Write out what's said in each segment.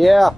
Yeah.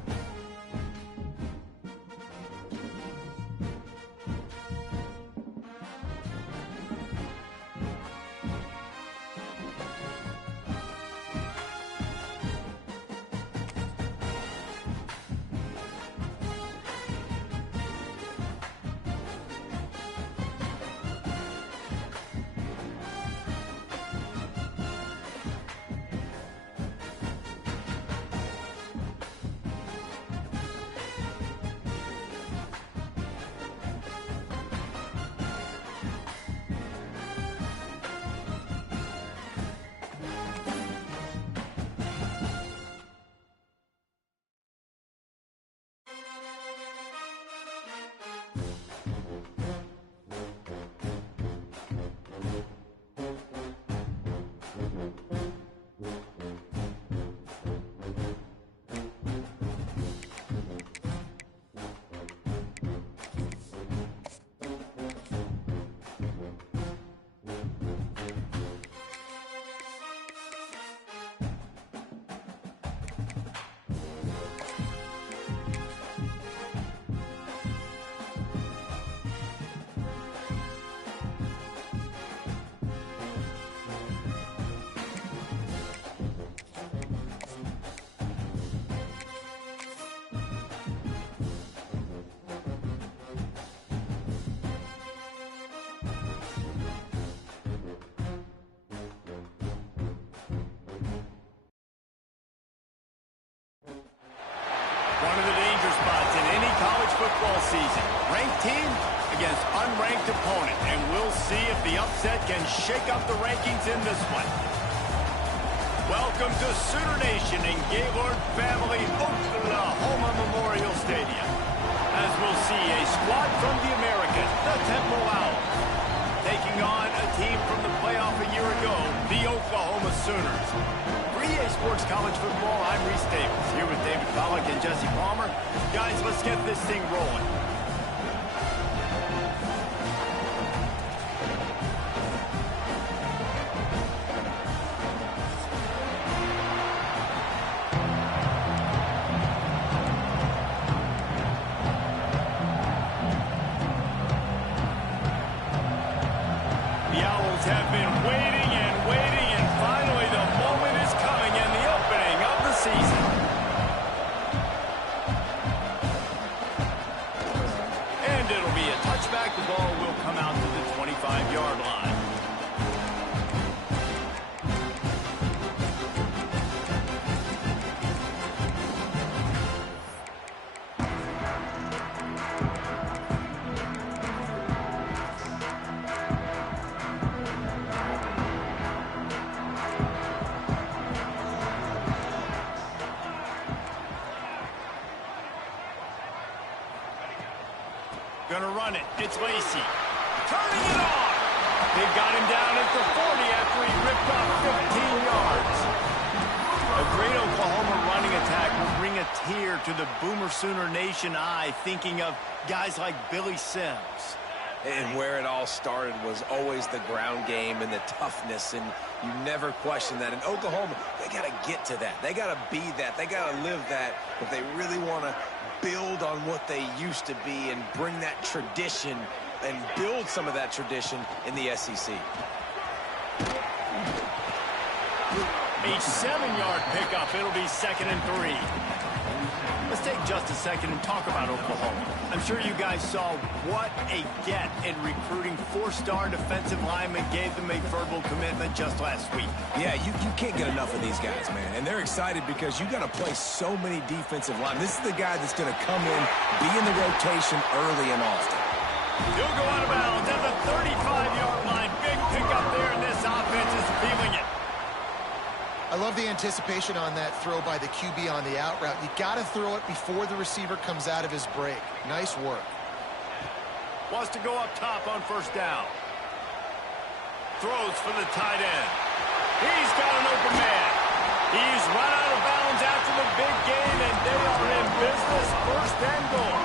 One of the danger spots in any college football season. Ranked team against unranked opponent. And we'll see if the upset can shake up the rankings in this one. Welcome to Sooner Nation in Gaylord Family Oklahoma Memorial Stadium. As we'll see a squad from the American, the Temple Owls, taking on a team from the playoff a year ago, the Oklahoma Sooners. For EA Sports College Football, I'm Reese Davis, here with David Pollack and Jesse Palmer. Guys, let's get this thing rolling. The Owls have been waiting and waiting, and finally the moment is coming in the opening of the season. And it'll be a touchback. The ball will come out to the 25-yard line. Gonna run it. It's Lacey. Turning it on. They got him down at the 40 after he ripped off 15 yards. A great Oklahoma running attack will bring a tear to the Boomer Sooner Nation eye, thinking of guys like Billy Sims. And where it all started was always the ground game and the toughness, and you never question that. In Oklahoma, they got to get to that. They got to be that. They got to live that if they really want to build on what they used to be and bring that tradition and build some of that tradition in the SEC. A 7-yard pickup. It'll be 2nd and 3. Let's take just a second and talk about Oklahoma. I'm sure you guys saw what a get in recruiting. 4-star defensive linemen gave them a verbal commitment just last week. Yeah, you can't get enough of these guys, man. And they're excited because you got to play so many defensive linemen. This is the guy that's going to come in, be in the rotation early and often. He'll go out of bounds at the 35-yard line. Big pickup there, and this offense is feeling it. I love the anticipation on that throw by the QB on the out route. You got to throw it before the receiver comes out of his break. Nice work. Wants to go up top on 1st down. Throws for the tight end. He's got an open man. He's run out of bounds after the big gain, and they are in business. 1st and goal.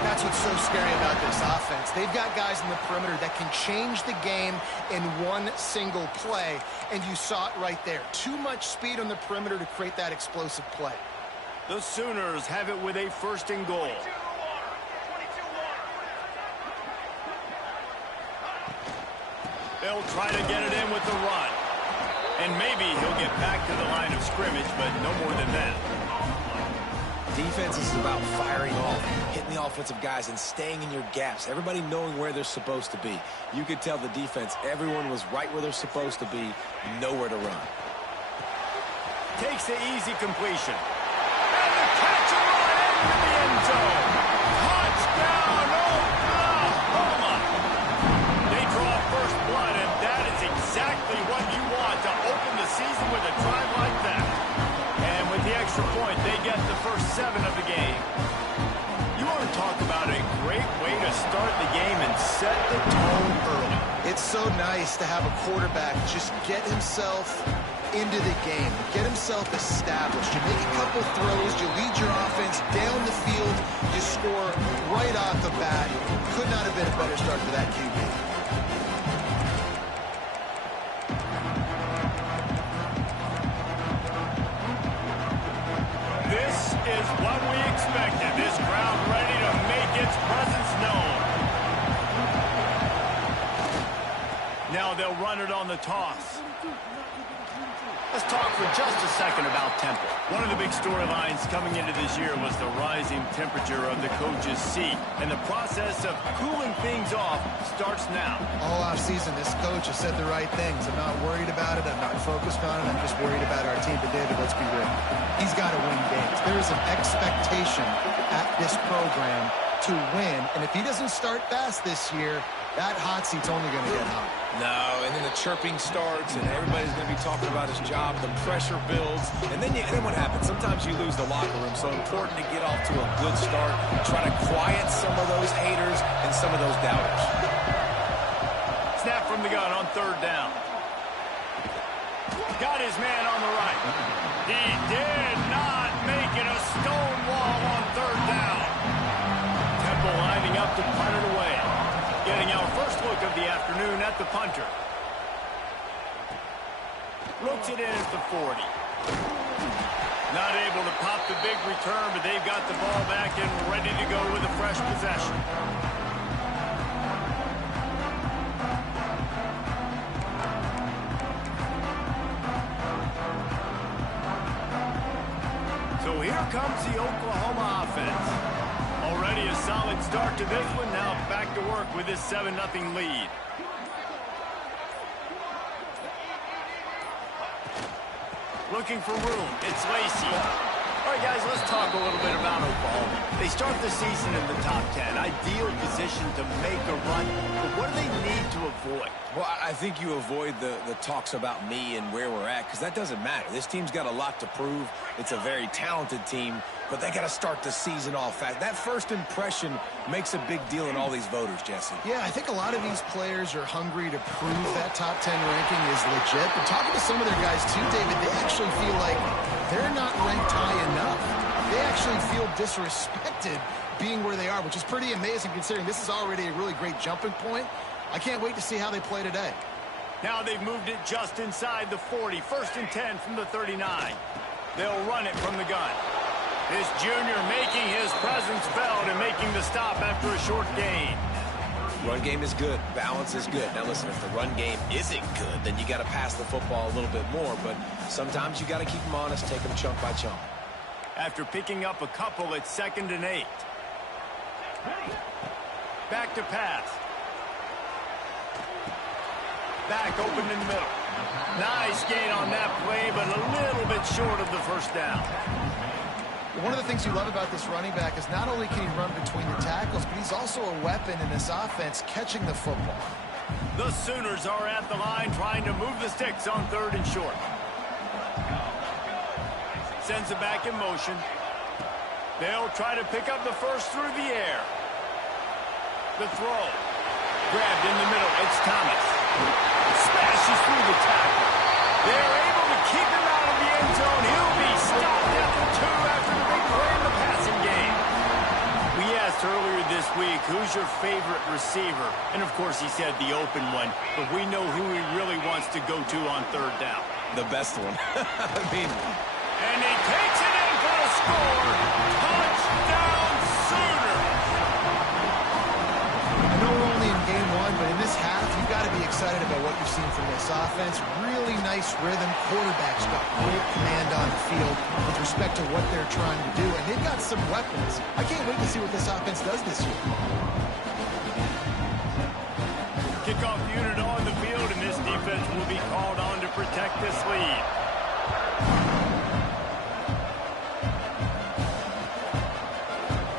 That's what's so scary about this offense. They've got guys in the perimeter that can change the game in one single play, and you saw it right there. Too much speed on the perimeter to create that explosive play. The Sooners have it with a 1st and goal. They'll try to get it in with the run. And maybe he'll get back to the line of scrimmage, but no more than that. Defense is about firing off, hitting the offensive guys, and staying in your gaps. Everybody knowing where they're supposed to be. You could tell the defense, everyone was right where they're supposed to be, nowhere to run. Takes the easy completion. And the catch and run into the end zone. Touchdown, Oklahoma! They draw first blood, and that is exactly what you want to open the season with a drive like that. And with the extra point, they get the first 7 of the game. You want to talk about a great way to start the game and set the tone early. It's so nice to have a quarterback just get himself into the game, get himself established. You make a couple throws, you lead your offense down the field, you score right off the bat. Could not have been a better start for that QB. This is what we expected. This crowd ready to make its presence known. Now they'll run it on the toss. Let's talk for just a second about tempo. One of the big storylines coming into this year was the rising temperature of the coach's seat. And the process of cooling things off starts now. All offseason, this coach has said the right things. I'm not worried about it. I'm not focused on it. I'm just worried about our team. But David, let's be real. He's got to win games. There is an expectation at this program to win. And if he doesn't start fast this year, that hot seat's only going to get hot. No, and then the chirping starts, and everybody's going to be talking about his job. The pressure builds, and then what happens? Sometimes you lose the locker room, so important to get off to a good start. Try to quiet some of those haters and some of those doubters. Snap from the gun on 3rd down. Got his man on the right. He did not make it a stone wall on 3rd down. Temple lining up to punt it away. Getting our first look of the afternoon at the punter. Looks it in at the 40. Not able to pop the big return, but they've got the ball back and ready to go with a fresh possession. So here comes the Oklahoma offense. Already a solid start to this one. Now back to work with this 7-0 lead. Looking for room. It's Lacy. All right, guys, let's talk a little bit about Oklahoma. They start the season in the top 10. Ideal position to make a run. But what do they need to avoid? Well, I think you avoid the talks about me and where we're at, because that doesn't matter. This team's got a lot to prove. It's a very talented team, but they got to start the season off fast. That first impression makes a big deal in all these voters, Jesse. Yeah, I think a lot of these players are hungry to prove that top 10 ranking is legit. But talking to some of their guys too, David, they actually feel like they're not ranked high enough. They actually feel disrespected being where they are, which is pretty amazing considering this is already a really great jumping point. I can't wait to see how they play today. Now they've moved it just inside the 40. 1st and 10 from the 39. They'll run it from the gun. This junior making his presence felt and making the stop after a short gain. Run game is good. Balance is good. Now, listen, if the run game isn't good, then you got to pass the football a little bit more. But sometimes you got to keep them honest, take them chunk by chunk. After picking up a couple, it's 2nd and 8. Back to pass. Back open in the middle. Nice gain on that play, but a little bit short of the first down. One of the things you love about this running back is not only can he run between the tackles, but he's also a weapon in this offense catching the football. The Sooners are at the line trying to move the sticks on 3rd and short. Sends it back in motion. They'll try to pick up the first through the air. The throw. Grabbed in the middle. It's Thomas. Smashes through the tackle. They're able to keep him out of the end zone. He'll be stopped at the 2 after the big play in the passing game. We asked earlier this week, who's your favorite receiver? And, of course, he said the open one. But we know who he really wants to go to on 3rd down. The best one. I mean... And he takes it in for the score. excited about what you've seen from this offense. Really nice rhythm. Quarterback's got great command on the field with respect to what they're trying to do, and they've got some weapons. I can't wait to see what this offense does this year. Kickoff unit on the field, and this defense will be called on to protect this lead.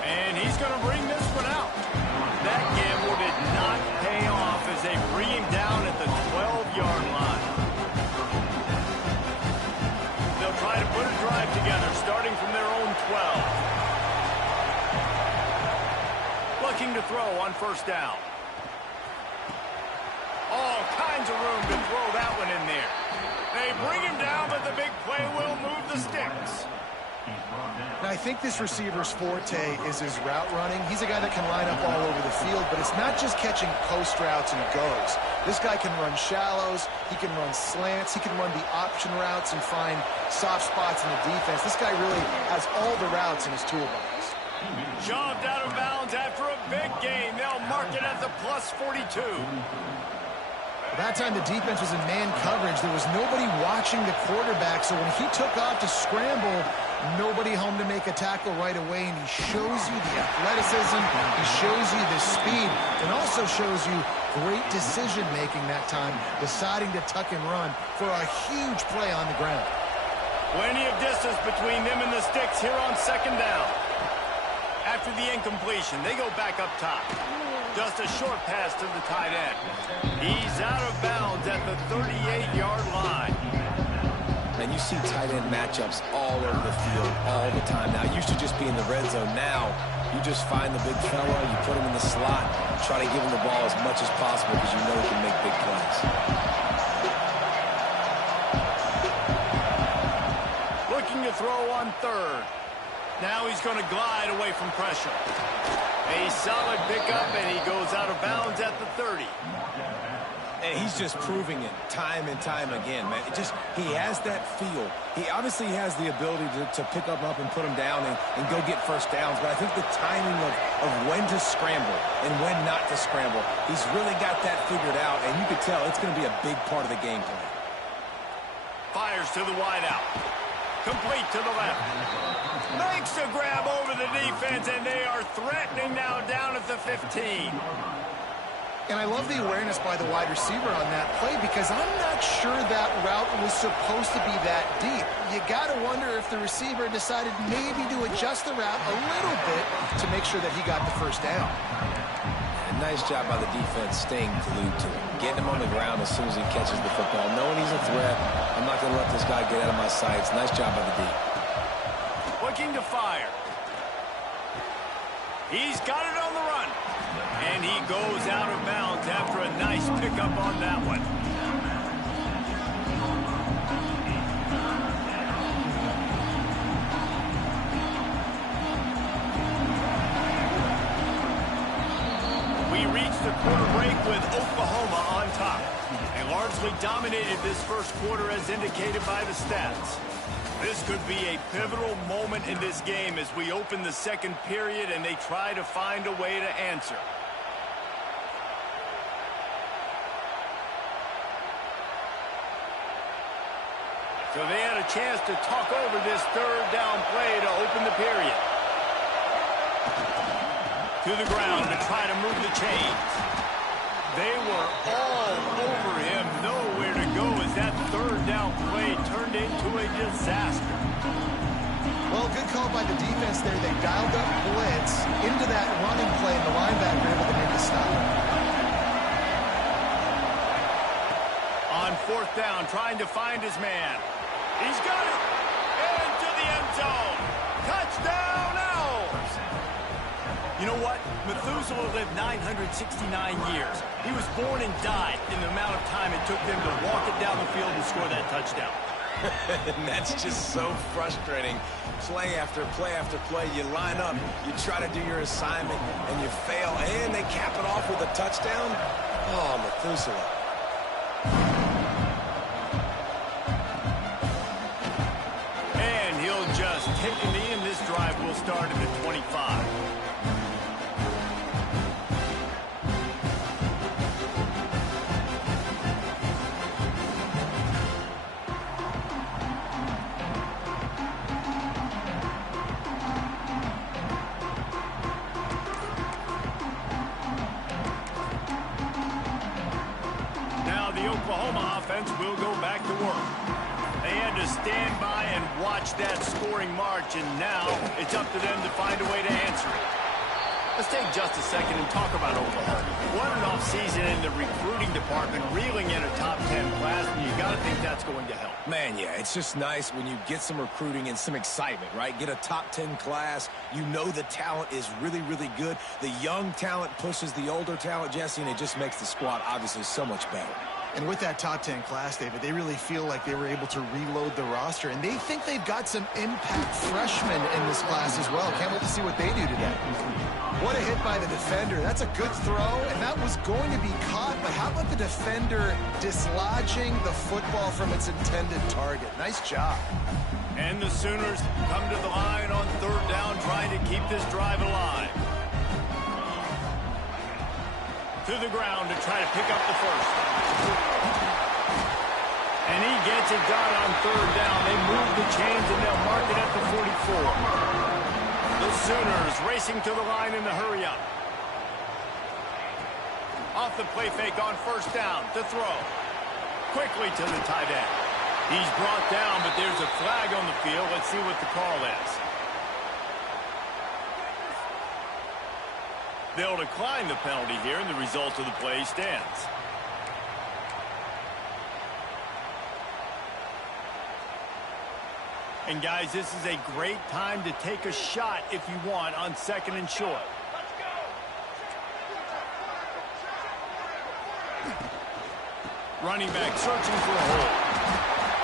And he's going to bring this one out. That gamble did not pay off as they bring him down at the 12-yard line. They'll try to put a drive together, starting from their own 12. Looking to throw on first down. All kinds of room to throw that one in there. They bring him down, but the big play will move the sticks. Now, I think this receiver's forte is his route running. He's a guy that can line up all over the field, but it's not just catching post routes and goes. This guy can run shallows, he can run slants, he can run the option routes and find soft spots in the defense. This guy really has all the routes in his toolbox. Shoved out of bounds after a big gain. They'll mark it at the plus 42. That time the defense was in man coverage. There was nobody watching the quarterback, so when he took off to scramble, nobody home to make a tackle right away, and he shows you the athleticism, he shows you the speed, and also shows you great decision-making that time, deciding to tuck and run for a huge play on the ground. Plenty of distance between them and the sticks here on second down. After the incompletion, they go back up top. Just a short pass to the tight end. He's out of bounds at the 38-yard line. And you see tight end matchups all over the field all the time. Now, it used to just be in the red zone. Now, you just find the big fella, you put him in the slot, try to give him the ball as much as possible because you know he can make big plays. Looking to throw on third. Now he's going to glide away from pressure. A solid pickup, and he goes out of bounds at the 30. And he's just proving it time and time again, man. He has that feel. He obviously has the ability to pick up and put him down and go get first downs. But I think the timing of when to scramble and when not to scramble, he's really got that figured out. And you can tell it's going to be a big part of the game plan. Fires to the wideout. Complete to the left. Makes the grab over the defense, and they are threatening now down at the 15. And I love the awareness by the wide receiver on that play because I'm not sure that route was supposed to be that deep. You got to wonder if the receiver decided maybe to adjust the route a little bit to make sure that he got the first down. And nice job by the defense staying glued to him, getting him on the ground as soon as he catches the football, knowing he's a threat. I'm not going to let this guy get out of my sights. Nice job by the D. Looking to fire. He's got it on the run. And he goes out of bounds after a nice pickup on that one. We reached the quarter break with Oklahoma on top. They largely dominated this first quarter as indicated by the stats. This could be a pivotal moment in this game as we open the second period and they try to find a way to answer. So they had a chance to talk over this third down play to open the period. To the ground to try to move the chains. They were all over him, nowhere to go as that third down play turned into a disaster. Well, good call by the defense there. They dialed up blitz into that running play, and the linebacker able to make a stop. On fourth down, trying to find his man. He's got it. Into the end zone. Touchdown, Owls. You know what? Methuselah lived 969 years. He was born and died in the amount of time it took them to walk it down the field and score that touchdown. And that's just so frustrating. Play after play after play. You line up, you try to do your assignment, and you fail, and they cap it off with a touchdown? Oh, Methuselah. Just take a knee, and this drive will start at the 25. defense will go back to work. They had to stand by and watch that scoring march, and now it's up to them to find a way to answer it. Let's take just a second and talk about Oklahoma. What an offseason in the recruiting department, reeling in a top 10 class, and you got to think that's going to help. Man, yeah, it's just nice when you get some recruiting and some excitement, right? Get a top 10 class. You know the talent is really, really good. The young talent pushes the older talent, Jesse, and it just makes the squad obviously so much better. And with that top 10 class, David, they really feel like they were able to reload the roster, and they think they've got some impact freshmen in this class as well. Can't wait to see what they do today. What a hit by the defender. That's a good throw, and that was going to be caught, but how about the defender dislodging the football from its intended target? Nice job. And the Sooners come to the line on third down, trying to keep this drive alive. To the ground to try to pick up the first. And he gets it done on third down. They move the chains, and they'll mark it at the 44. The Sooners racing to the line in the hurry-up. Off the play fake on first down to throw. Quickly to the tight end. He's brought down, but there's a flag on the field. Let's see what the call is. They'll decline the penalty here, and the result of the play stands. And guys, this is a great time to take a shot if you want on second and short. Running back searching for a hole.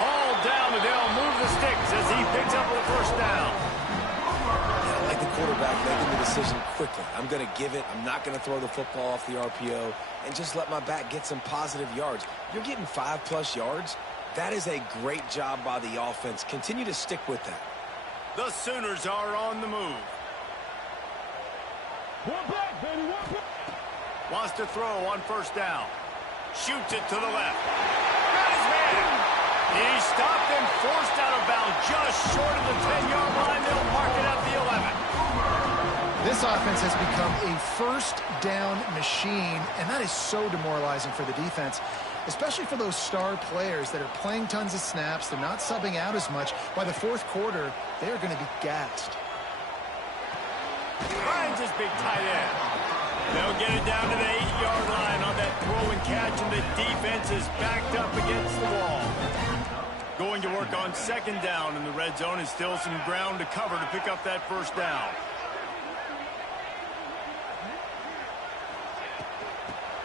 All down, and they'll move the sticks as he picks up the first down. Yeah, I like the quarterback making the decision quickly. I'm going to give it. I'm not going to throw the football off the RPO and just let my back get some positive yards. You're getting 5+ yards. That is a great job by the offense. Continue to stick with that. The Sooners are on the move. Wants to throw on first down. Shoots it to the left. Got his man. He stopped and forced out of bounds just short of the 10-yard line. They'll mark it at the 11. This offense has become a first down machine, and that is so demoralizing for the defense, especially for those star players that are playing tons of snaps. They're not subbing out as much. By the fourth quarter, they are going to be gassed. Finds his big tight end. They'll get it down to the 8-yard line on that throw and catch, and the defense is backed up against the wall. Going to work on second down in the red zone, and still some ground to cover to pick up that first down.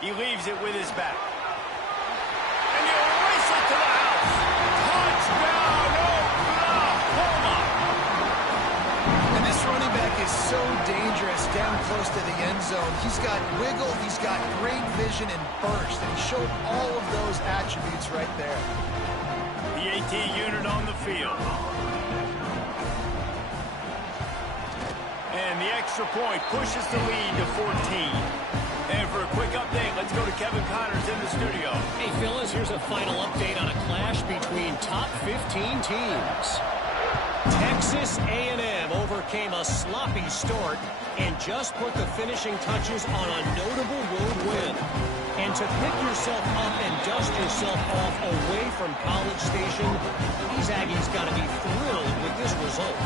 He leaves it with his back. And you race it to the house. Touchdown, Oklahoma! And this running back is so dangerous down close to the end zone. He's got wiggle, he's got great vision and burst, and he showed all of those attributes right there. The AT unit on the field. And the extra point pushes the lead to 14. And for a quick update, let's go to Kevin Connors in the studio. Hey, fellas, here's a final update on a clash between top 15 teams. Texas A&M overcame a sloppy start and just put the finishing touches on a notable road win. And to pick yourself up and dust yourself off away from College Station, these Aggies got to be thrilled with this result.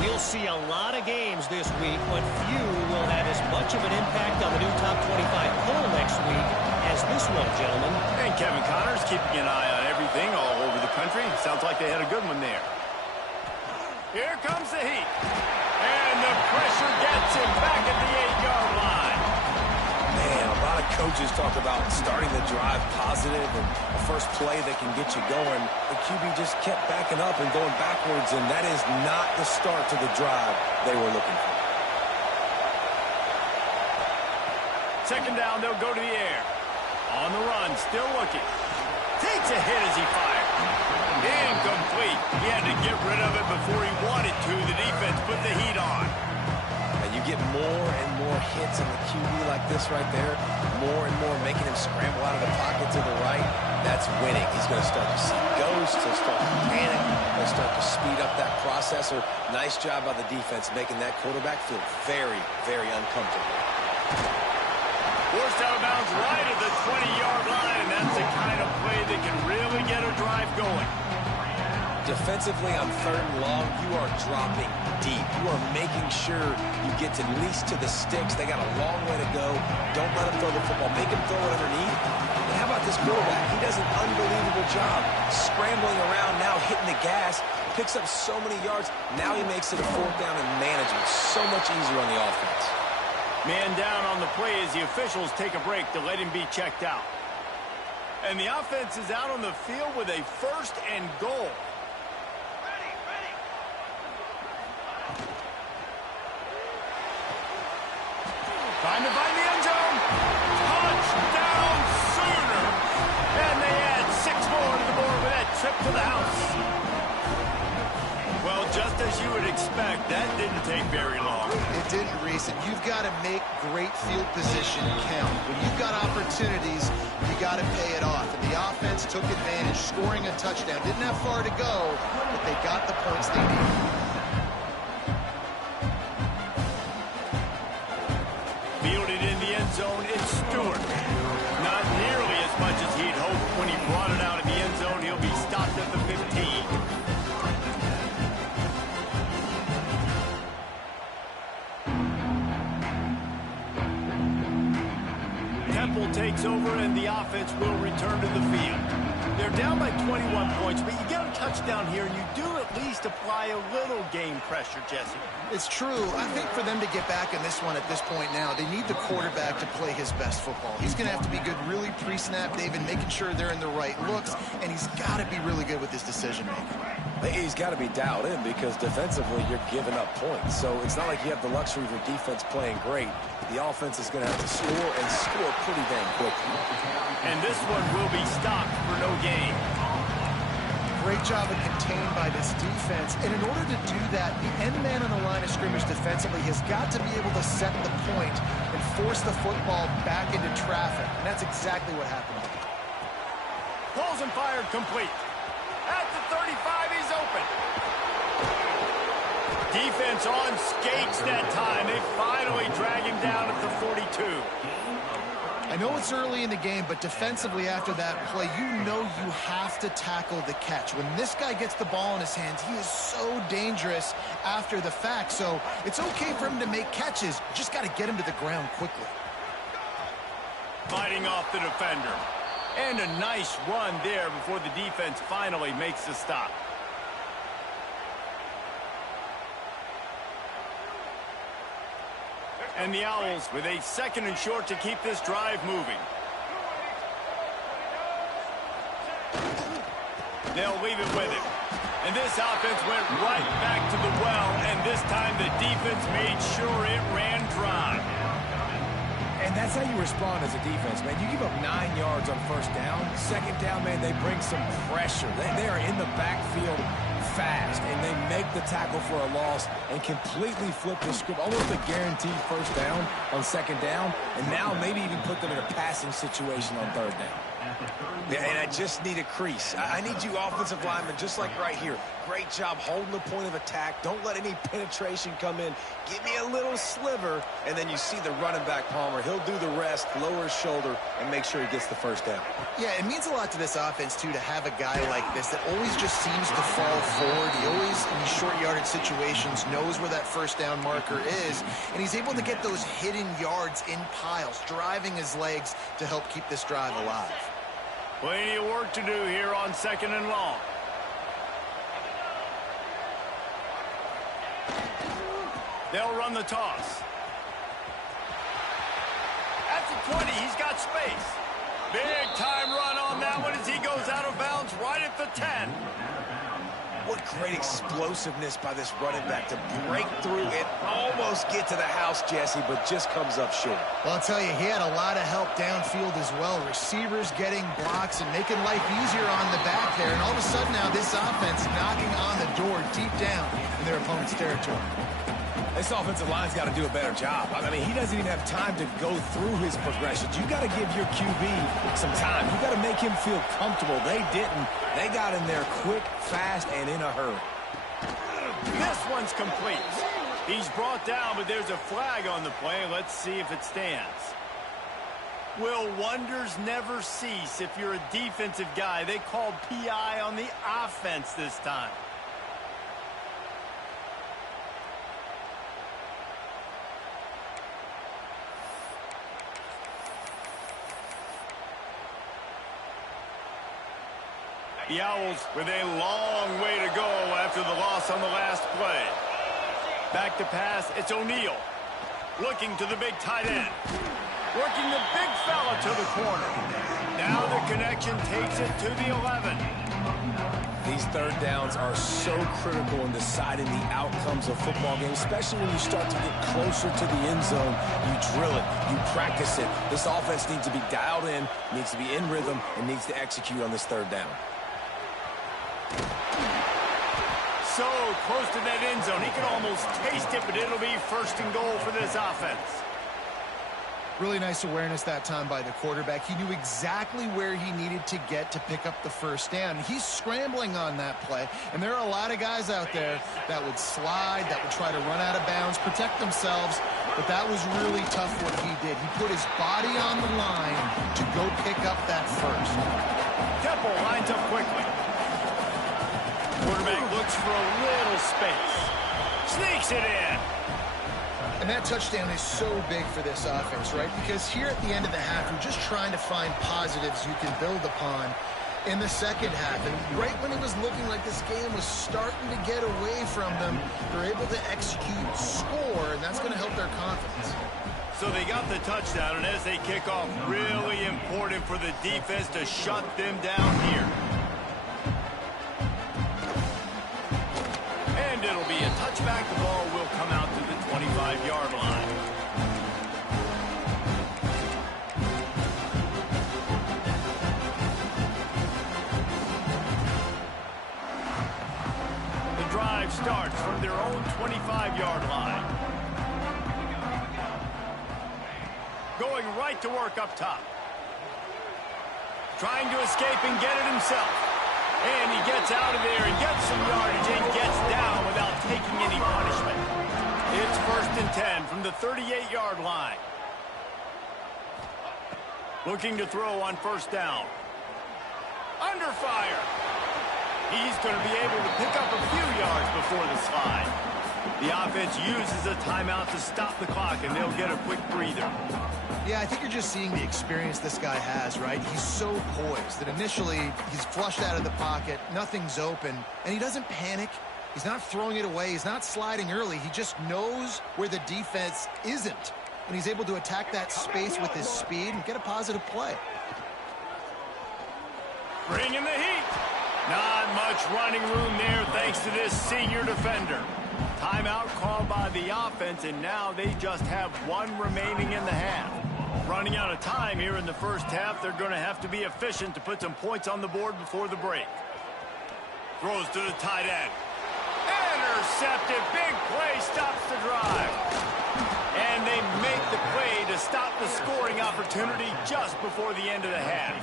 We'll see a lot of games this week, but few will have as much of an impact on the new top 25 poll next week as this one, gentlemen. And Kevin Connors keeping an eye on everything all over the country. Sounds like they had a good one there. Here comes the heat. And the pressure gets him back at the 8-yard line. Man, a lot of coaches talk about starting the drive positive and the first play that can get you going. The QB just kept backing up and going backwards, and that is not the start to the drive they were looking for. Second down, they'll go to the air. On the run, still looking. Takes a hit as he fired. Incomplete. He had to get rid of it before he wanted to. The defense put the heat on. And you get more and more hits on the QB like this right there. More and more making him scramble out of the pocket to the right. That's winning. He's going to start to see ghosts. He'll start to panic. He'll start to speed up that processor. Nice job by the defense making that quarterback feel very, very uncomfortable. Forced out of bounds right at the 20-yard line, and that's the kind of play that can really get a drive going. Defensively on 3rd and long, you are dropping deep. You are making sure you get at least to the sticks. They got a long way to go. Don't let them throw the football. Make them throw it underneath. And how about this quarterback? He does an unbelievable job scrambling around, now hitting the gas, picks up so many yards. Now he makes it a 4th down and management. So much easier on the offense. Man down on the play as the officials take a break to let him be checked out. And the offense is out on the field with a 1st and goal. Trying to find the end zone. Touchdown Sooner. And they add 6 more to the board with that trip to the house. Well, just as you would expect, that didn't take very long. It didn't, Reese. And you've got to make great field position count. When you've got opportunities, you got to pay it off. And the offense took advantage, scoring a touchdown. Didn't have far to go, but they got the points they needed. Fielded in the end zone, it's Stewart. Not nearly as much as he'd hoped when he brought it out of the end zone. He'll be stopped at the 15. Temple takes over and the offense will return to the field. They're down by 21 points, but you get a touchdown here and you do at least apply a little game pressure, Jesse. It's true. I think for them to get back in this one at this point now, they need the quarterback to play his best football. He's going to have to be good really pre-snap, David, making sure they're in the right looks, and he's got to be really good with his decision-making. He's got to be dialed in because defensively you're giving up points. So it's not like you have the luxury of your defense playing great. The offense is going to have to score and score pretty dang quickly. And this one will be stopped for no gain. Great job of contained by this defense. And in order to do that, the end man on the line of scrimmage defensively has got to be able to set the point and force the football back into traffic. And that's exactly what happened. Pulls and fired complete. At the 35, he's open. Defense on skates that time. They finally drag him down at the 42. I know it's early in the game, but defensively after that play, you know you have to tackle the catch. When this guy gets the ball in his hands, he is so dangerous after the fact. So it's okay for him to make catches. You just got to get him to the ground quickly. Fighting off the defender. And a nice run there before the defense finally makes the stop. And the Owls with a 2nd and short to keep this drive moving. They'll leave it with him. And this offense went right back to the well, and this time the defense made sure it ran dry. And that's how you respond as a defense, man. You give up 9 yards on 1st down. 2nd down, man, they bring some pressure. They are in the backfield fast, and they make the tackle for a loss and completely flip the script. Almost a guaranteed 1st down on 2nd down, and now maybe even put them in a passing situation on 3rd down. Yeah, and I just need a crease. I need you offensive linemen, just like right here. Great job holding the point of attack. Don't let any penetration come in. Give me a little sliver, and then you see the running back, Palmer. He'll do the rest, lower his shoulder, and make sure he gets the 1st down. Yeah, it means a lot to this offense, too, to have a guy like this that always just seems to fall forward. He always, in these short yardage situations, knows where that 1st down marker is, and he's able to get those hidden yards in piles, driving his legs to help keep this drive alive. Plenty of work to do here on 2nd and long. They'll run the toss. At the 20, he's got space. Big time run on that one as he goes out of bounds right at the 10. What great explosiveness by this running back to break through and almost get to the house, Jesse, but just comes up short. Well, I'll tell you, he had a lot of help downfield as well. Receivers getting blocks and making life easier on the back there. And all of a sudden now this offense knocking on the door deep down in their opponent's territory. This offensive line's got to do a better job. I mean, he doesn't even have time to go through his progressions. You got to give your QB some time. You got to make him feel comfortable. They didn't. They got in there quick, fast, and in a hurry. This one's complete. He's brought down, but there's a flag on the play. Let's see if it stands. Will wonders never cease if you're a defensive guy? They called PI on the offense this time. The Owls with a long way to go after the loss on the last play. Back to pass, it's O'Neal. Looking to the big tight end. Working the big fella to the corner. Now the connection takes it to the 11. These third downs are so critical in deciding the outcomes of football games, especially when you start to get closer to the end zone. You drill it, you practice it. This offense needs to be dialed in, needs to be in rhythm, and needs to execute on this third down. So close to that end zone. He can almost taste it, but it'll be first and goal for this offense. Really nice awareness that time by the quarterback. He knew exactly where he needed to get to pick up the first down. He's scrambling on that play, and there are a lot of guys out there that would slide, that would try to run out of bounds, protect themselves, but that was really tough what he did. He put his body on the line to go pick up that first. Temple lines up quickly. Quarterback looks for a little space. Sneaks it in. And that touchdown is so big for this offense, right? Because here at the end of the half, you're just trying to find positives you can build upon in the second half. And right when it was looking like this game was starting to get away from them, they're able to execute, score, and that's going to help their confidence. So they got the touchdown, and as they kick off, really important for the defense to shut them down here. And it'll be a touchback. The ball will come out to the 25-yard line. The drive starts from their own 25-yard line. Going right to work up top. Trying to escape and get it himself. And he gets out of there and gets some yardage and gets down without taking any punishment. It's 1st and 10 from the 38-yard line. Looking to throw on first down. Under fire. He's going to be able to pick up a few yards before the slide. The offense uses a timeout to stop the clock, and they'll get a quick breather. Yeah, I think you're just seeing the experience this guy has, right? He's so poised that initially he's flushed out of the pocket, nothing's open, and he doesn't panic. He's not throwing it away. He's not sliding early. He just knows where the defense isn't, and he's able to attack that space with his speed and get a positive play. Bringing the heat. Not much running room there thanks to this senior defender. Timeout called by the offense, and now they just have one remaining in the half. Running out of time here in the first half, they're going to have to be efficient to put some points on the board before the break. Throws to the tight end. Intercepted. Big play stops the drive. And they make the play to stop the scoring opportunity just before the end of the half.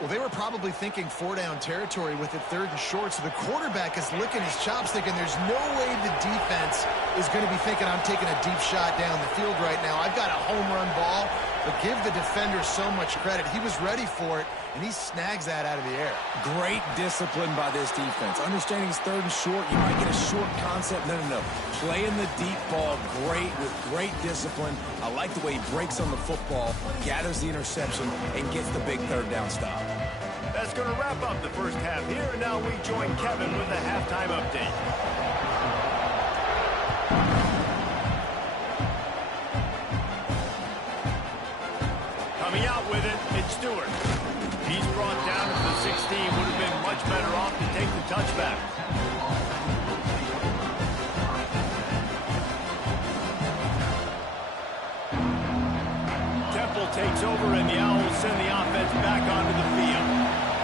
Well, they were probably thinking 4-down territory with it 3rd and short, so the quarterback is licking his chops thinking there's no way the defense is going to be thinking I'm taking a deep shot down the field right now. I've got a home run ball, but give the defender so much credit. He was ready for it, and he snags that out of the air. Great discipline by this defense. Understanding it's 3rd and short, you might get a short concept. No. Playing the deep ball with great discipline. I like the way he breaks on the football, gathers the interception, and gets the big 3rd down stop. That's going to wrap up the first half here, and now we join Kevin with the halftime update. Coming out with it, it's Stewart. He's brought down to the 16. Would have been much better off to take the touchback. Temple takes over, and the Owls send the offense back onto the field.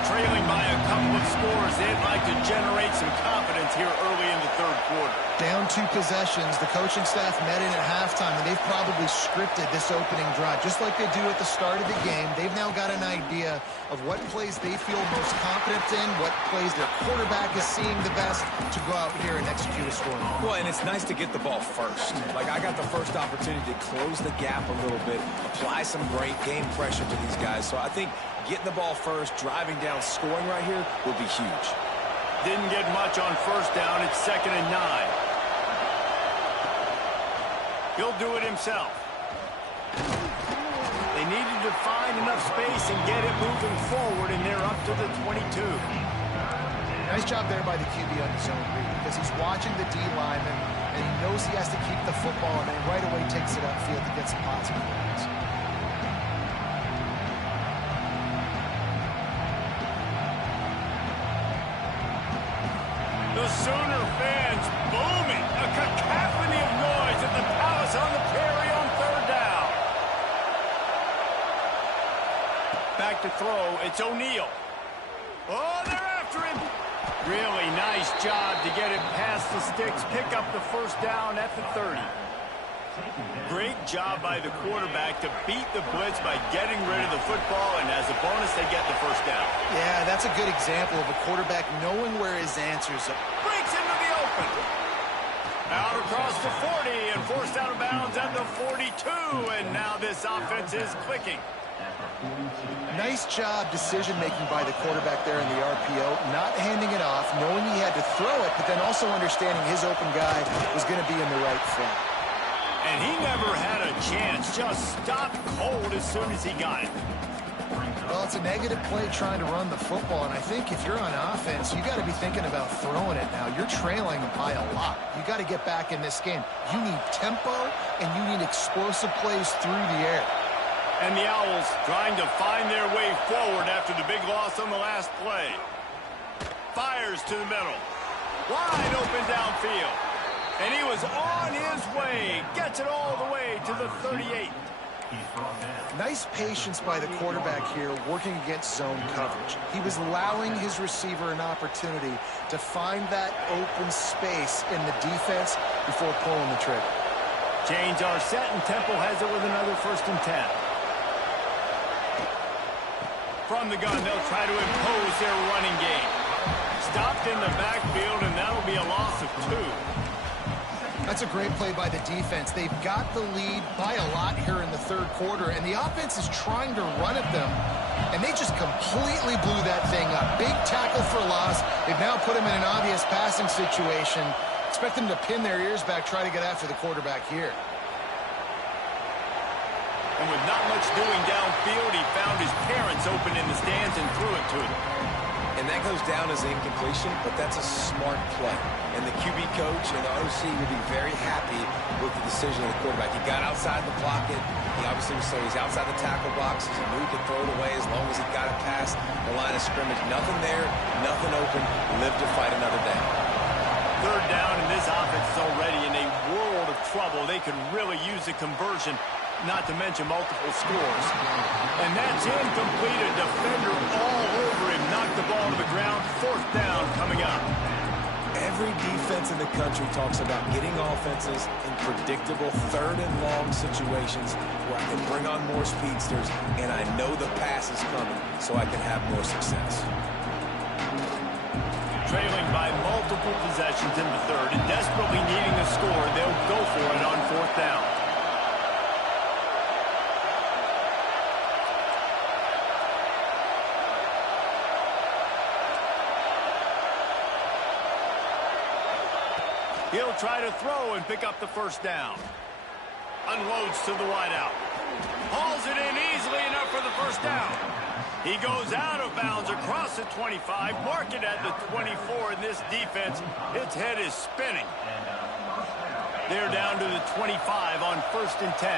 Trailing by a couple of scores, they'd like to generate some confidence here early in the 3rd quarter. Down 2 possessions. The coaching staff met in at halftime, and they've probably scripted this opening drive. Just like they do at the start of the game, they've now got an idea of what plays they feel most confident in, what plays their quarterback is seeing the best to go out here and execute a score. Well, and it's nice to get the ball first. Like, I got the first opportunity to close the gap a little bit, apply some great game pressure to these guys. So I think getting the ball first, driving down, scoring right here will be huge. Didn't get much on first down. It's 2nd and 9. He'll do it himself. They needed to find enough space and get it moving forward, and they're up to the 22. Nice job there by the QB on his own read, because he's watching the D lineman, and he knows he has to keep the football, and then right away takes it upfield to get some positive yards. The Sooner fans booming, a cacophony of noise at the Palace on the Prairie on 3rd down. Back to throw, it's O'Neal. Oh, they're after him. Really nice job to get it past the sticks, pick up the first down at the 30. Great job by the quarterback to beat the blitz by getting rid of the football, and as a bonus, they get the first down. Yeah, that's a good example of a quarterback knowing where his answers are. Breaks into the open. Out across the 40 and forced out of bounds at the 42, and now this offense is clicking. Nice job decision-making by the quarterback there in the RPO, not handing it off, knowing he had to throw it, but then also understanding his open guy was going to be in the right front. And he never had a chance, just stopped cold as soon as he got it. Well, it's a negative play trying to run the football, and I think if you're on offense, you got to be thinking about throwing it now. You're trailing by a lot. You got to get back in this game. You need tempo, and you need explosive plays through the air. And the Owls trying to find their way forward after the big loss on the last play. Fires to the middle. Wide open downfield. And he was on his way. Gets it all the way to the 38. Nice patience by the quarterback here working against zone coverage. He was allowing his receiver an opportunity to find that open space in the defense before pulling the trigger. Change our set, and Temple has it with another 1st and 10. From the gun, they'll try to impose their running game. Stopped in the backfield, and that'll be a loss of 2. That's a great play by the defense. They've got the lead by a lot here in the 3rd quarter, and the offense is trying to run at them, and they just completely blew that thing up. Big tackle for loss. They've now put him in an obvious passing situation. Expect them to pin their ears back, try to get after the quarterback here. And with not much doing downfield, he found his parents open in the stands and threw it to him. And that goes down as incompletion, but that's a smart play. And the QB coach and the OC will be very happy with the decision of the quarterback. He got outside the pocket. He obviously was so he's outside the tackle boxes. He knew he could throw it away as long as he got it past the line of scrimmage. Nothing there, nothing open. Live to fight another day. 3rd down, and this offense is already in a world of trouble. They could really use a conversion, not to mention multiple scores. And that's incomplete. A defender all over him. Knocked the ball to the ground. 4th down coming up. Every defense in the country talks about getting offenses in predictable 3rd and long situations where I can bring on more speedsters and I know the pass is coming so I can have more success. Trailing by multiple possessions in the 3rd and desperately needing a score, they'll go for it on 4th down. He'll try to throw and pick up the 1st down. Unloads to the wideout. Hauls it in easily enough for the 1st down. He goes out of bounds across the 25, mark it at the 24, and this defense, its head is spinning. They're down to the 25 on 1st and 10.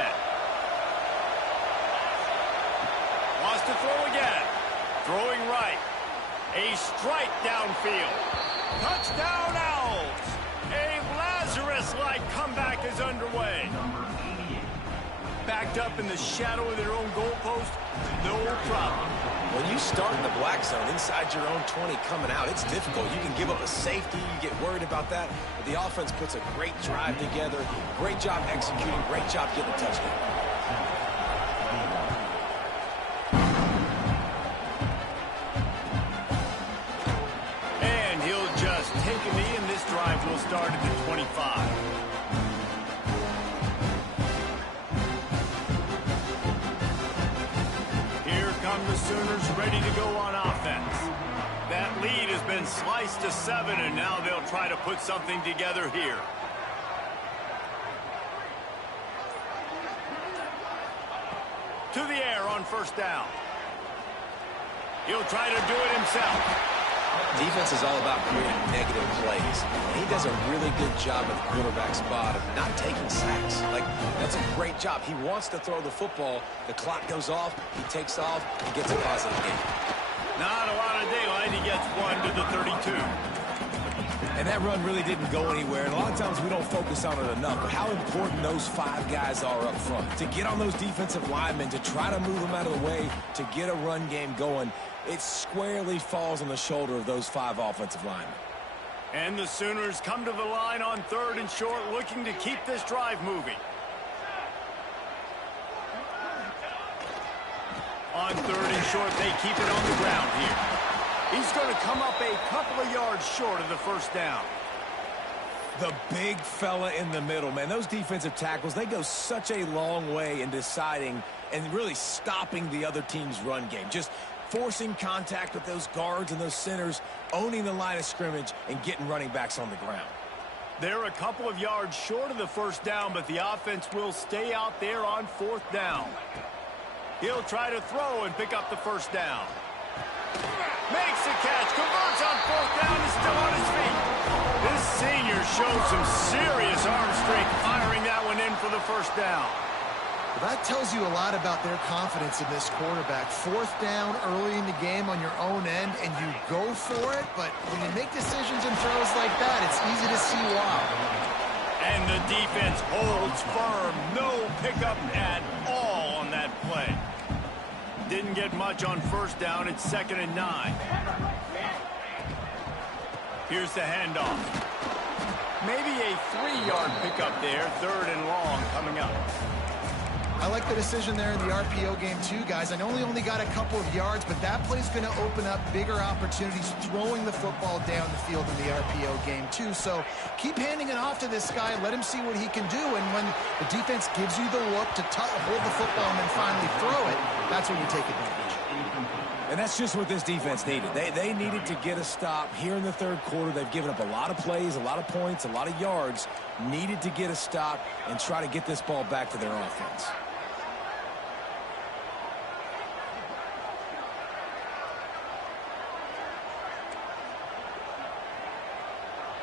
Wants to throw again. Throwing right. A strike downfield. Touchdown Owls! A Lazarus-like comeback is underway. backed up in the shadow of their own goalpost, no problem. When you start in the black zone inside your own 20 coming out, it's difficult. You can give up a safety. You get worried about that. But the offense puts a great drive together. Great job executing. Great job getting a touchdown. And he'll just take a knee, and this drive will start at the 25. The Sooners ready to go on offense. That lead has been sliced to 7, and now they'll try to put something together here. To the air on first down. He'll try to do it himself. Defense is all about creating negative plays. And he does a really good job at the quarterback spot of not taking sacks. Like, that's a great job. He wants to throw the football. The clock goes off. He takes off. He gets a positive gain. Not a lot of daylight. He gets one to the 32. And that run really didn't go anywhere. And a lot of times we don't focus on it enough. But how important those 5 guys are up front. To get on those defensive linemen, to try to move them out of the way, to get a run game going. It squarely falls on the shoulder of those 5 offensive linemen. And the Sooners come to the line on 3rd and short, looking to keep this drive moving. On 3rd and short, they keep it on the ground here. He's going to come up a couple of yards short of the first down. The big fella in the middle, man. Those defensive tackles, they go such a long way in deciding and really stopping the other team's run game. Just forcing contact with those guards and those centers, owning the line of scrimmage, and getting running backs on the ground. They're a couple of yards short of the first down, but the offense will stay out there on 4th down. He'll try to throw and pick up the first down. Makes the catch, converts on 4th down, is still on his feet. This senior showed some serious arm strength firing that one in for the first down. Well, that tells you a lot about their confidence in this quarterback. 4th down early in the game on your own end, and you go for it, but when you make decisions and throws like that, it's easy to see why. And the defense holds firm. No pickup at all on that play. Didn't get much on first down. It's 2nd and 9. Here's the handoff. Maybe a 3-yard pickup there. 3rd and long coming up. I like the decision there in the RPO game too, guys. I know he only got a couple of yards, but that play's going to open up bigger opportunities throwing the football down the field in the RPO game too. So keep handing it off to this guy. Let him see what he can do. And when the defense gives you the look to hold the football and then finally throw it, that's when you take advantage. And that's just what this defense needed. They needed to get a stop here in the 3rd quarter. They've given up a lot of plays, a lot of points, a lot of yards. Needed to get a stop and try to get this ball back to their offense.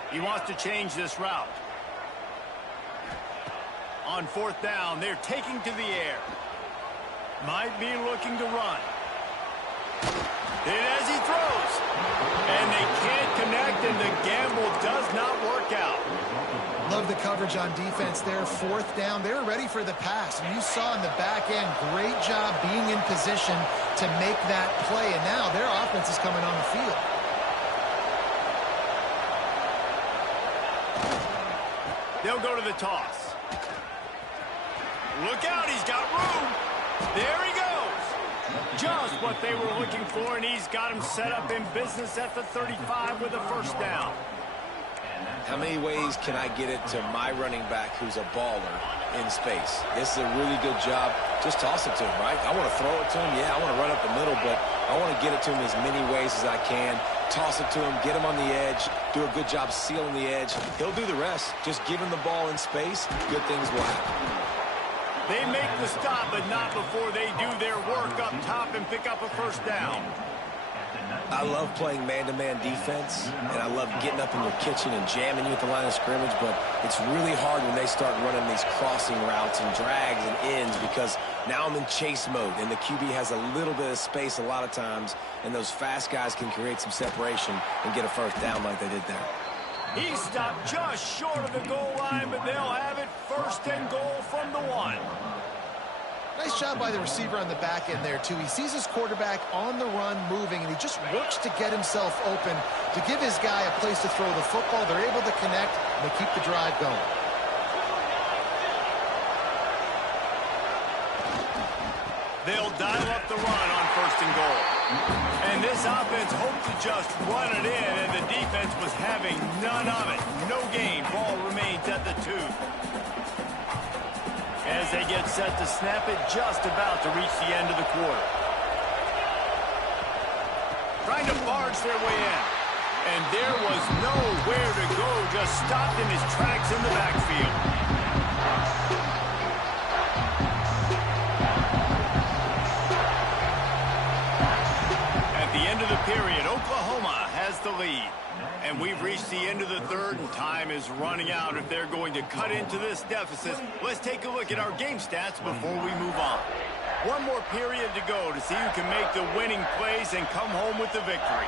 He wants to change this route. On 4th down, they're taking to the air. Might be looking to run. And as he throws, and they can't connect, and the gamble does not work out. Love the coverage on defense there. 4th down, they're ready for the pass. And you saw in the back end, great job being in position to make that play. And now their offense is coming on the field. They'll go to the toss. Look out, he's got room. There he goes. Just what they were looking for, and he's got him set up in business at the 35 with a first down. How many ways can I get it to my running back who's a baller in space? This is a really good job. Just toss it to him, right? I want to throw it to him. Yeah, I want to run up the middle, but I want to get it to him as many ways as I can. Toss it to him, get him on the edge, do a good job sealing the edge. He'll do the rest. Just give him the ball in space, good things will happen. They make the stop, but not before they do their work up top and pick up a first down. I love playing man-to-man defense, and I love getting up in your kitchen and jamming you at the line of scrimmage, but it's really hard when they start running these crossing routes and drags and ends because now I'm in chase mode, and the QB has a little bit of space a lot of times, and those fast guys can create some separation and get a first down like they did there. He stopped just short of the goal line, but they'll have it 1st and goal from the 1. Nice job by the receiver on the back end there, too. He sees his quarterback on the run moving, and he just works to get himself open to give his guy a place to throw the football. They're able to connect, and they keep the drive going. They'll dial up the run on 1st and goal. And this offense hoped to just run it in, and the defense was having none of it. No gain. Ball remains at the 2. As they get set to snap it, just about to reach the end of the quarter. Trying to barge their way in. And there was nowhere to go, just stopped in his tracks in the backfield. At the end of the period, Oklahoma has the lead. And we've reached the end of the 3rd, and time is running out if they're going to cut into this deficit. Let's take a look at our game stats before we move on. One more period to go to see who can make the winning plays and come home with the victory.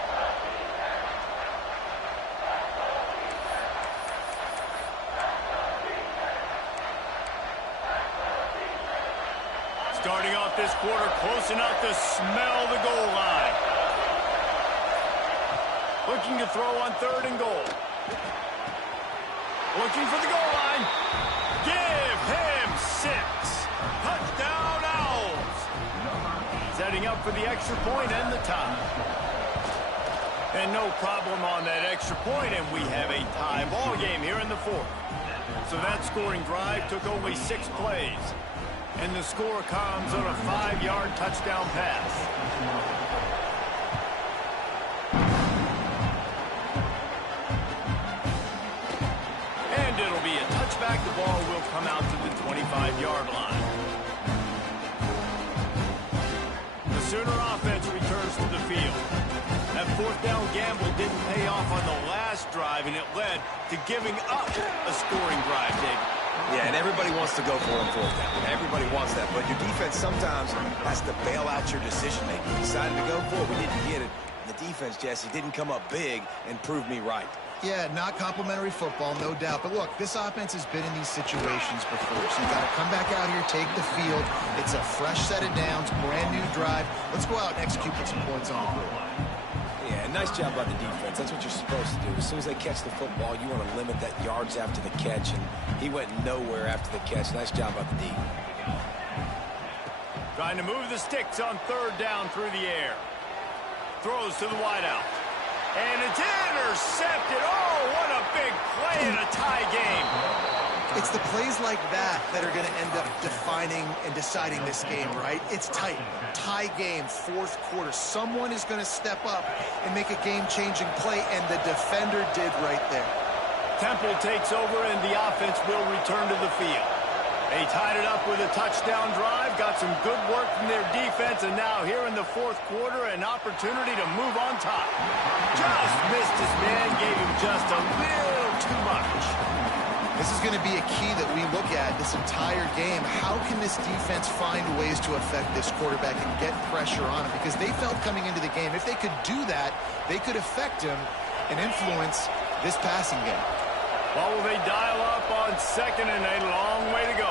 Starting off this quarter, close enough to smell the goal line. Looking to throw on 3rd and goal. Looking for the goal line. Give him 6. Touchdown Owls. Setting up for the extra point and the tie. And no problem on that extra point, and we have a tie ball game here in the 4th. So that scoring drive took only 6 plays. And the score comes on a 5-yard touchdown pass. It'll be a touchback. The ball will come out to the 25-yard line. The Sooner offense returns to the field. That 4th down gamble didn't pay off on the last drive, and it led to giving up a scoring drive, David. Yeah, and everybody wants to go for it on 4th down. Everybody wants that, but your defense sometimes has to bail out your decision-making. You decided to go for it, we didn't get it. The defense, Jesse, didn't come up big and prove me right. Yeah, not complimentary football, no doubt. But look, this offense has been in these situations before. So you got to come back out here, take the field. It's a fresh set of downs, brand new drive. Let's go out and execute with some points on the board. Yeah, nice job by the defense. That's what you're supposed to do. As soon as they catch the football, you want to limit that yards after the catch, and he went nowhere after the catch. Nice job by the D. Trying to move the sticks on 3rd down through the air. Throws to the wideout. And it's intercepted. Oh, what a big play in a tie game. It's the plays like that that are going to end up defining and deciding this game, right? It's tight. Tie game, 4th quarter. Someone is going to step up and make a game-changing play, and the defender did right there. Temple takes over, and the offense will return to the field. They tied it up with a touchdown drive, got some good work from their defense, and now here in the 4th quarter, an opportunity to move on top. Just missed his man, gave him just a little too much. This is going to be a key that we look at this entire game. How can this defense find ways to affect this quarterback and get pressure on him? Because they felt coming into the game, if they could do that, they could affect him and influence this passing game. Well, will they dial up on 2nd and a long way to go?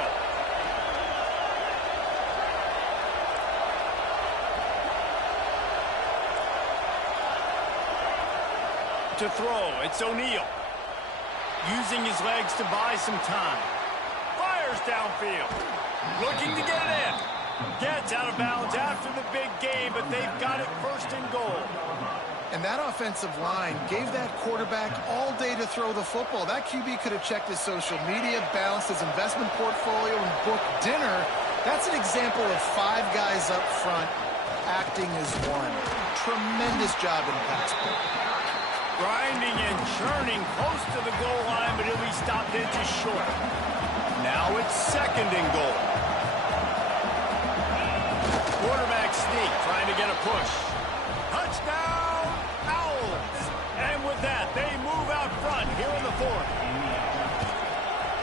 To throw, it's O'Neal. Using his legs to buy some time. Fires downfield. Looking to get it in. Gets out of bounds after the big game, but they've got it 1st and goal. And that offensive line gave that quarterback all day to throw the football. That QB could have checked his social media, balanced his investment portfolio, and booked dinner. That's an example of 5 guys up front acting as one. Tremendous job in the pass play. Grinding and churning close to the goal line, but he'll be stopped inches short. Now it's 2nd and goal. Quarterback sneak, trying to get a push. Touchdown, Owls! And with that, they move out front here in the 4th.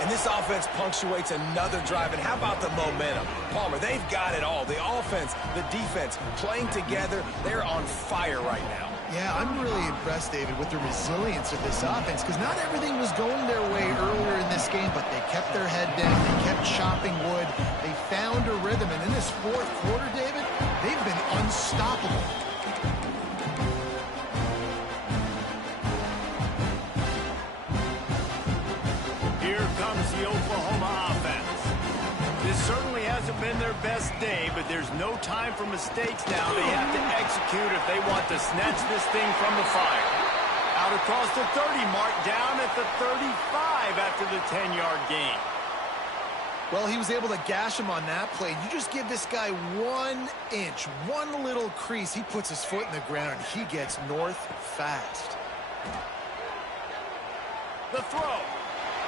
And this offense punctuates another drive. And how about the momentum? Palmer, they've got it all. The offense, the defense, playing together. They're on fire right now. Yeah, I'm really impressed, David, with the resilience of this offense, because not everything was going their way earlier in this game, but they kept their head down, they kept chopping wood. They found a rhythm, and in this fourth quarter, David, they've been unstoppable. Here comes the Oklahoma offense. This certainly hasn't been their best day, but there's no time for mistakes now. They have to execute if they want to snatch this thing from the fire. Out across the 30 mark, down at the 35 after the 10-yard gain. Well, he was able to gash him on that play. You just give this guy 1 inch, one little crease. He puts his foot in the ground, and he gets north fast. The throw.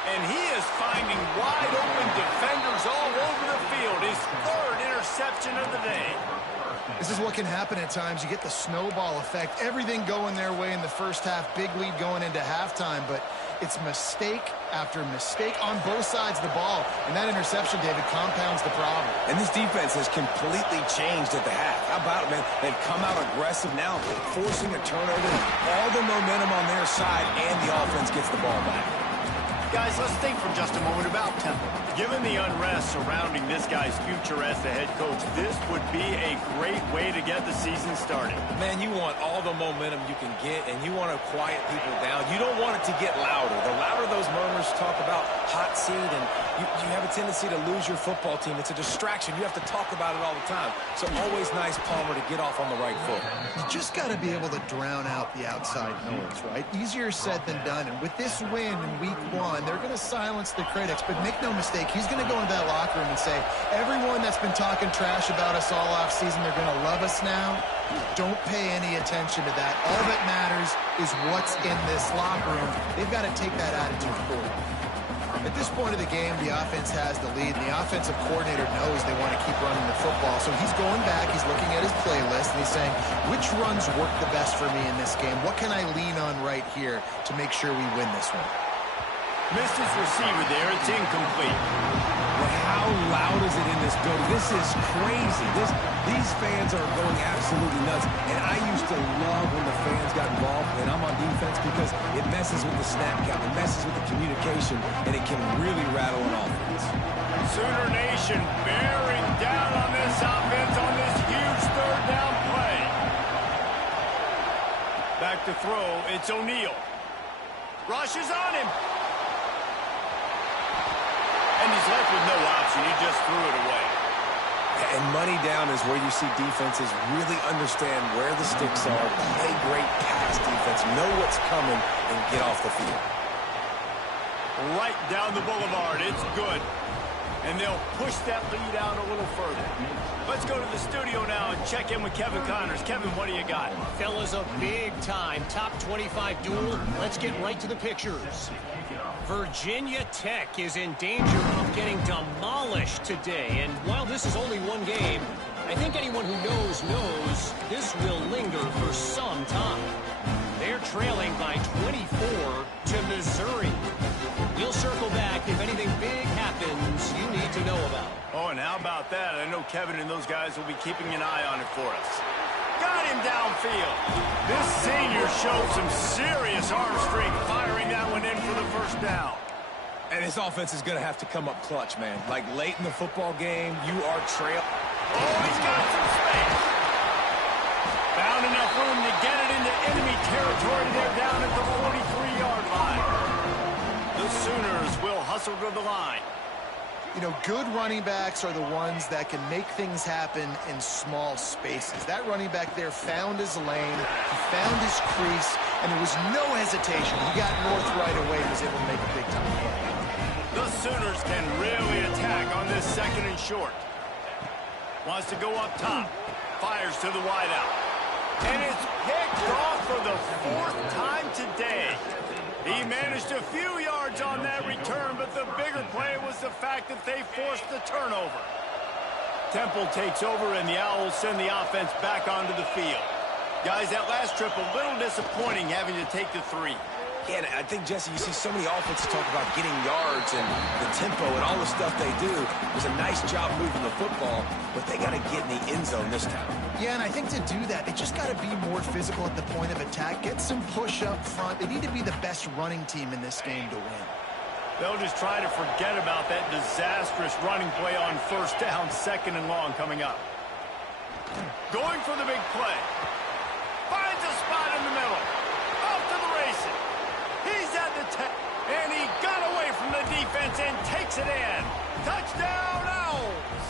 And he is finding wide-open defenders all over the field. His third interception of the day. This is what can happen at times. You get the snowball effect. Everything going their way in the first half. Big lead going into halftime, but it's mistake after mistake on both sides of the ball. And that interception, David, compounds the problem. And this defense has completely changed at the half. How about it, man? They've come out aggressive now, forcing a turnover. All the momentum on their side, and the offense gets the ball back. Guys, let's think for just a moment about Temple. Given the unrest surrounding this guy's future as the head coach, this would be a great way to get the season started. Man, you want all the momentum you can get, and you want to quiet people down. You don't want it to get louder. The louder those murmurs talk about hot seat, and you have a tendency to lose your football team. It's a distraction. You have to talk about it all the time. So always nice, Palmer, to get off on the right foot. You just got to be able to drown out the outside noise, right? Easier said than done. And with this win in week 1, they're going to silence the critics. But make no mistake, he's going to go into that locker room and say, everyone that's been talking trash about us all offseason, they're going to love us now. Don't pay any attention to that. All that matters is what's in this locker room. They've got to take that attitude forward. At this point of the game, the offense has the lead, and the offensive coordinator knows they want to keep running the football. So he's going back, he's looking at his playlist, and he's saying, which runs work the best for me in this game? What can I lean on right here to make sure we win this one? Missed his receiver there. It's incomplete. But how loud is it in this building? This is crazy. These fans are going absolutely nuts. And I used to love when the fans got involved, and I'm on defense, because it messes with the snap count, it messes with the communication, and it can really rattle an offense. Sooner Nation bearing down on this offense on this huge third down play. Back to throw. It's O'Neal. Rushes on him. And he's left with no option. He just threw it away. And money down is where you see defenses really understand where the sticks are, play great pass defense, know what's coming, and get off the field. Right down the boulevard. It's good. And they'll push that lead out a little further. Let's go to the studio now and check in with Kevin Connors. Kevin, what do you got? Fellas, a big-time top 25 duel. Let's get right to the pictures. Virginia Tech is in danger of getting demolished today. And while this is only one game, I think anyone who knows this will linger for some time. They're trailing by 24 to Missouri. We'll circle back if anything big happens you need to know about. Oh, and how about that? I know Kevin and those guys will be keeping an eye on it for us. Got him downfield. This senior showed some serious arm strength, firing that one in for the first down. And this offense is going to have to come up clutch, man. Like late in the football game, you are trailing. Oh, he's got some space. Found enough room to get it into enemy territory there down at the 43-yard line. The Sooners will hustle to the line. You know, good running backs are the ones that can make things happen in small spaces. That running back there found his lane, he found his crease, and there was no hesitation. He got north right away and was able to make a big-time play. The Sooners can really attack on this second and short. Wants to go up top. Fires to the wideout. And it's picked off for the 4th time today. He managed a few yards on that return, but the bigger play was the fact that they forced the turnover. Temple takes over, and the Owls send the offense back onto the field. Guys, that last trip a little disappointing having to take the 3. Yeah, and I think, Jesse, you see so many offenses talk about getting yards and the tempo and all the stuff they do. It was a nice job moving the football, but they got to get in the end zone this time. Yeah, and I think to do that, they just got to be more physical at the point of attack, get some push up front. They need to be the best running team in this game to win. They'll just try to forget about that disastrous running play on first down, 2nd and long coming up. Going for the big play. Finds a spot in the middle. Off to the races. He's at the 10. And he got away from the defense and takes it in. Touchdown, Owls!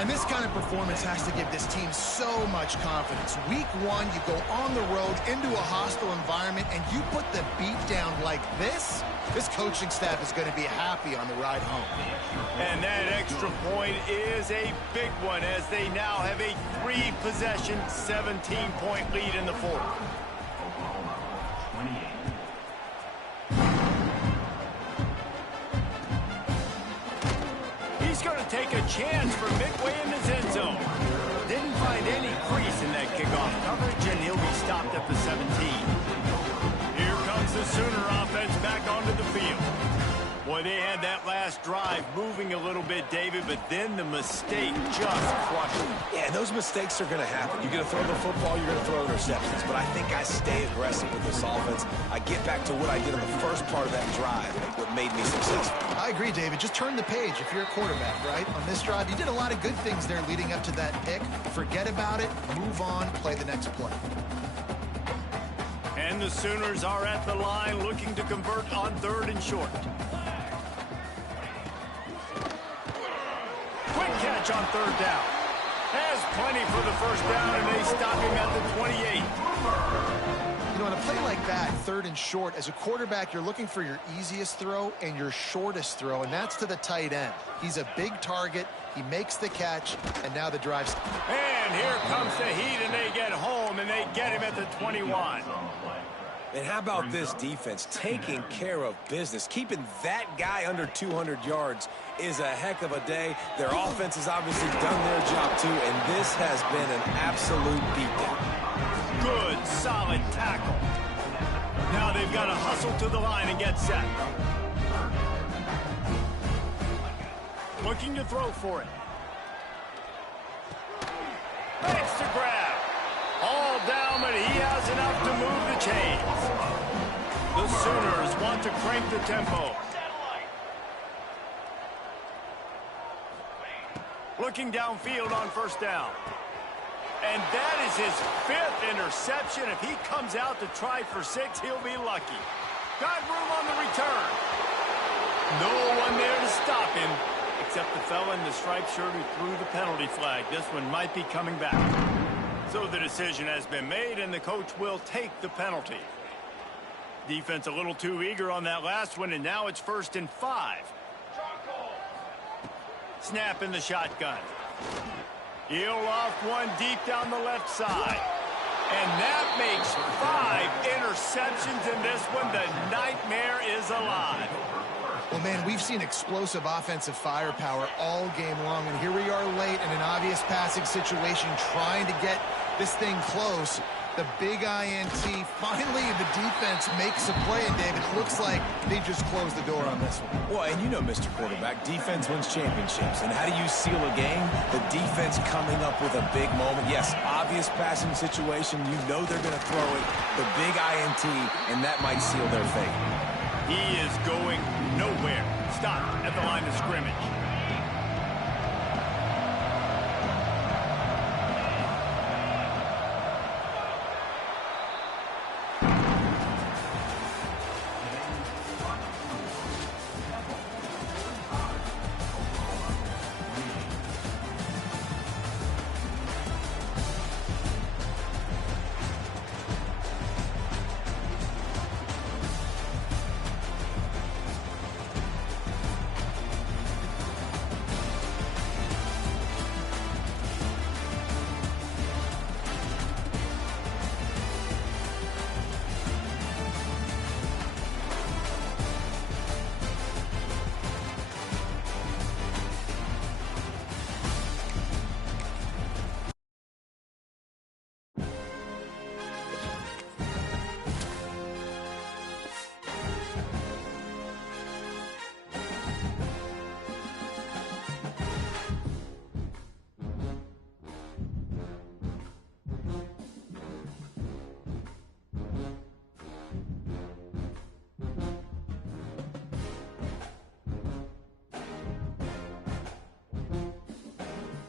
And this kind of performance has to give this team so much confidence. Week 1, you go on the road into a hostile environment, and you put the beat down like this. This coaching staff is going to be happy on the ride home. And that extra point is a big one as they now have a 3-possession, 17-point lead in the 4th. He's going to take a chance from midway in his end zone. Didn't find any crease in that kickoff coverage, and he'll be stopped at the 17. Here comes the Sooner offense back onto the field. Boy, they had that last drive moving a little bit, David, but then the mistake just crushed them. Yeah, and those mistakes are going to happen. You're going to throw the football, you're going to throw interceptions. But I think I stay aggressive with this offense. I get back to what I did in the first part of that drive, what made me successful. I agree, David. Just turn the page if you're a quarterback, right? On this drive, you did a lot of good things there leading up to that pick. Forget about it, move on, play the next play. And the Sooners are at the line looking to convert on 3rd and short. Quick catch on 3rd down. Has plenty for the first down, and they stop him at the 28. You know, on a play like that, 3rd and short, as a quarterback, you're looking for your easiest throw and your shortest throw, and that's to the tight end. He's a big target. He makes the catch, and now the drive's... And here comes the heat, and they get home, and they get him at the 21. And how about this defense taking care of business? Keeping that guy under 200 yards is a heck of a day. Their offense has obviously done their job too, and this has been an absolute beatdown. Good, solid tackle. Now they've got to hustle to the line and get set. Looking to throw for it. Makes the grab. All down, but he has enough to move the chains. The Sooners want to crank the tempo. Looking downfield on first down. And that is his 5th interception. If he comes out to try for 6, he'll be lucky. Got room on the return. No one there to stop him, except the fella in the striped shirt who threw the penalty flag. This one might be coming back. So the decision has been made, and the coach will take the penalty. Defense a little too eager on that last one, and now it's 1st and 5. Snap in the shotgun. He'll loft one deep down the left side. And that makes 5 interceptions in this one. The nightmare is alive. Well, man, we've seen explosive offensive firepower all game long, and here we are late in an obvious passing situation trying to get this thing close. The big INT, finally the defense makes a play, and David, it looks like they just closed the door on this one. Well, and you know, Mr. Quarterback, defense wins championships. And how do you seal a game? The defense coming up with a big moment. Yes, obvious passing situation. You know they're going to throw it. The big INT, and that might seal their fate. He is going nowhere. Stop at the line of scrimmage.